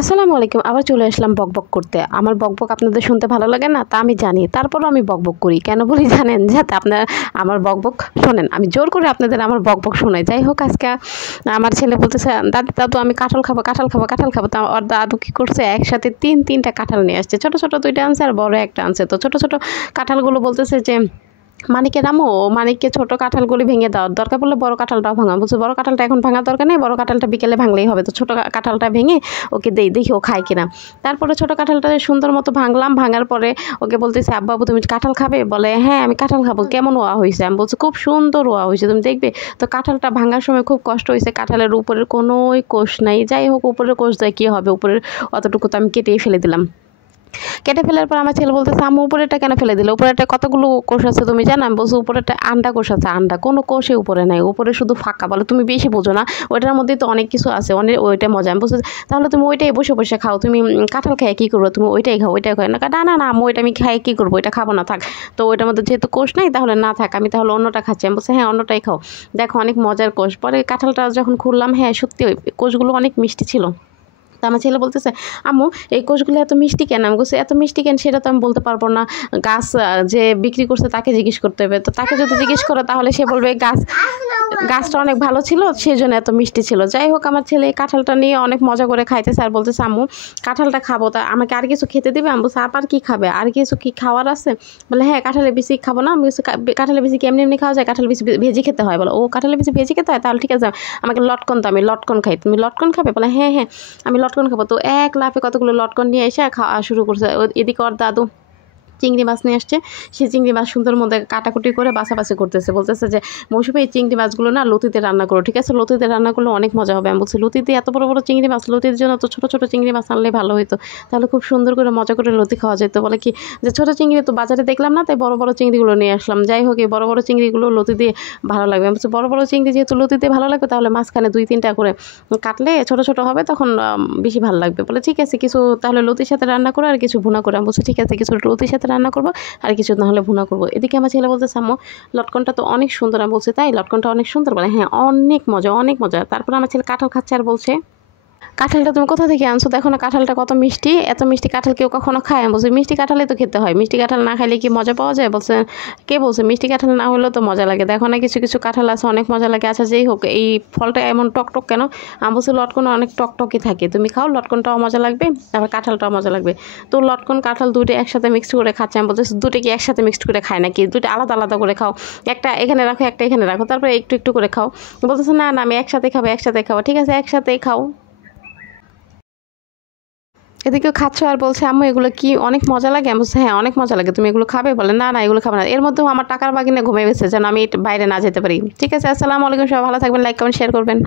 আসসালামু আলাইকুম। আবার চলে আসলাম বকবক করতে। আমার বকবক আপনাদের শুনতে ভালো লাগে না তা আমি জানি। তারপরও আমি বকবক করি। কেন বলি জানেন? যাতে আপনারা আমার বকবক শোনেন। আমি জোর করে আপনাদের আমার বকবক শোনাই। যাই হোক আজকে আমার ছেলে বলতেছে, "দাদু, দাদু আমি কাঁঠাল খাবো, কাঁঠাল খাবো, কাঁঠাল খাবো।" তো ওর দাদু কি করছে? একসাথে ৩টা কাঁঠাল নিয়ে আসছে। ছোট, ছোট ২ টা আনছে আর বড় ১ টা আনছে। তো ছোট, ছোট কাঁঠালগুলো বলতেছে যে, মানিকের আম্মু মানিককে ছোট কাঁঠালগুলি ভেঙে দাও, দরকার পড়লে বড় কাঁঠালটাও ভাঙা। বলছে বড় কাঁঠালটা এখন ভাঙার দরকার নেই, বড় কাঁঠালটা বিকেলে ভাঙলেই হবে। তো ছোট কাঁঠালটা ভেঙে ওকে দেই, দেখি ও খায় কিনা। তারপরে ছোট কাঁঠালটা সুন্দর মতো ভাঙলাম, ভাঙার পরে ওকে বলতেছি, আব্বু আব্বু তুমি কাঁঠাল খাবে? বলে হ্যাঁ আমি কাঁঠাল খাবো। কেমন ওয়া হয়েছে? আমি বলছি খুব সুন্দর ওয়া হয়েছে, তুমি দেখবে। তো কাঁঠালটা ভাঙার সময় খুব কষ্ট হয়েছে, কাঁঠালের উপরের কোনোই কোষ নাই। যাই হোক উপরের কোষ দেয় কী হবে, উপরের অতটুকু তো আমি কেটেই ফেলে দিলাম। কেটে ফেলার পর আমার ছেলে বলতেছে, আম্মু উপরেরটা কেন ফেলে দিলে? উপরেরটা কতগুলো কোষ আছে তুমি জানো? আমি বলছি উপরেরটা আন্ডা কোষ আছে, আন্ডা কোনো কোষই উপরে নাই, উপরে শুধু ফাঁকা। বলে তুমি বেশি বোঝো না, ওইটার মধ্যে তো অনেক কিছু আছে, অনেক ওইটা মজা। আমি বলছি তাহলে তুমি ওইটাই বসে বসে খাও, তুমি কাঁঠাল খাই কী করবো, তুমি ওইটাই খাও, ওইটাই খাও। না না না আম্মু ওইটা আমি খাই কী করবো, ওইটা খাবো না, থাক। তো ওইটার মধ্যে যেহেতু কোষ নাই তাহলে না থাক, আমি তাহলে অন্যটা খাচ্ছি। আমি বলছি হ্যাঁ অন্যটাই খাও, দেখো অনেক মজার কোষ। পরে কাঁঠালটা যখন খুললাম, হ্যাঁ সত্যি ওই কোষগুলো অনেক মিষ্টি ছিল। তো আমার ছেলে বলতেছে, আম্মু এই কোষগুলো এত মিষ্টি কেন? আমি বলছি এত মিষ্টি কেন সেটা তো আমি বলতে পারবো না, গাছ যে বিক্রি করছে তাকে জিজ্ঞেস করতে হবে। তো তাকে যদি জিজ্ঞেস করো তাহলে সে বলবে গাছটা অনেক ভালো ছিল সেই জন্য এত মিষ্টি ছিল। যাই হোক আমার ছেলে এই কাঁঠালটা নিয়ে অনেক মজা করে খাইতেছে আর বলতেছে, আম্মু কাঁঠালটা খাবো, তা আমাকে আর কিছু খেতে দিবে? আমি বলছি আবার কি খাবে, আর কিছু কি খাওয়ার আছে? বলে হ্যাঁ কাঁঠালের বিচি খাবো না। আমি বলছি কাঁঠালের বিচি কি এমনি এমনি খাওয়া যায়? কাঁঠালের বিচি ভেজি খেতে হয়। বলো ও কাঁঠালের বিচি ভেজি খেতে হয়, তাহলে ঠিক আছে আমাকে লটকন তো, আমি লটকন খাই, তুমি লটকন খাবে? বলে হ্যাঁ হ্যাঁ আমি লটকন খাবো। তো এক লাফে কতগুলো লটকন নিয়ে এসে খাওয়া শুরু করছে। এদিকে ওর দাদু চিংড়ি মাছ নিয়ে আসছে, সেই চিংড়ি মাছ সুন্দর মধ্যে কাটাকুটি করে বাছাবাছি করতেছে। বলতেছে যে মৌসুমী এই চিংড়ি মাছগুলো না লতিতে রান্না করো, ঠিক আছে? লতিতে রান্না করলে অনেক মজা হবে। আমি বলছি লতিতে এত বড় বড় চিংড়ি মাছ, লতির জন্য তো ছোটো ছোটো চিংড়ি মাছ আনলে ভালো হতো, তাহলে খুব সুন্দর করে মজা করে লতি খাওয়া যেত। বলে কি যে ছোটো চিংড়ি তো বাজারে দেখলাম না, তাই বড় বড় চিংড়িগুলো নিয়ে আসলাম। যাই হোক এই বড় বড় চিংড়িগুলো লতি দিয়ে ভালো লাগবে। আমি বলছি বড় বড় চিংড়ি যেহেতু লতি দিয়ে ভালো লাগবে তাহলে মাঝখানে 2-3টা করে কাটলে ছোটো ছোটো হবে, তখন বেশি ভালো লাগবে। বলে ঠিক আছে কিছু তাহলে লতির সাথে রান্না করো আর কিছু ভুনা করে। আমি বলছি ঠিক আছে কিছু লতির সাথে রান্না করবো আর কিছু না হলে ভুনা করবো। এদিকে আমার ছেলে বলতেছে, আম্মু লটকনটা তো অনেক সুন্দর। আমি বলছি তাই, লটকনটা অনেক সুন্দর? বলে হ্যাঁ অনেক মজা অনেক মজা। তারপর আমার ছেলে কাঁঠাল খাচ্ছে আর বলছে, কাঁঠালটা তুমি কোথা থেকে আনছো? দেখো না কাঁঠালটা কত মিষ্টি, এত মিষ্টি কাঁঠাল কেউ কখনো খায়? আমি বলছি মিষ্টি কাঁঠালে তো খেতে হয়, মিষ্টি কাঁঠাল না খাইলে কি মজা পাওয়া যায়? বলছে কে বলছে মিষ্টি কাঁঠাল না হলেও তো মজা লাগে, দেখো না কিছু কিছু কাঁঠাল আছে অনেক মজা লাগে। আচ্ছা যেই হোক এই ফলটা এমন টকটক কেন? আমি বলছি লটকন অনেক টকটকই থাকে, তুমি খাও, লটকনটাও মজা লাগবে আবার কাঁঠালটাও মজা লাগবে। তো লটকন কাঁঠাল দুটো একসাথে মিক্সড করে খাচ্ছে। আমি বলছি দুটো কি একসাথে মিক্সড করে খায় নাকি? দুটো আলাদা আলাদা করে খাও, একটা এখানে রাখো একটা এখানে রাখো, তারপরে একটু একটু করে খাও। বলতেছে না না আমি একসাথে খাবো একসাথে খাবো। ঠিক আছে একসাথেই খাও। এদিকেও খাচ্ছ আর বলছে আম্মু এগুলো কি অনেক মজা লাগে? আমি বলছি হ্যাঁ অনেক মজা লাগে, তুমি এগুলো খাবে? বলে না না এগুলো খাবে না। এর মধ্যেও আমার টাকার বাগিনে ঘুমিয়ে গেছে যেন আমি বাইরে না যেতে পারি। ঠিক আছে আসসালামু আলাইকুম, সবাই ভালো থাকবেন, লাইক কমেন্ট শেয়ার করবেন।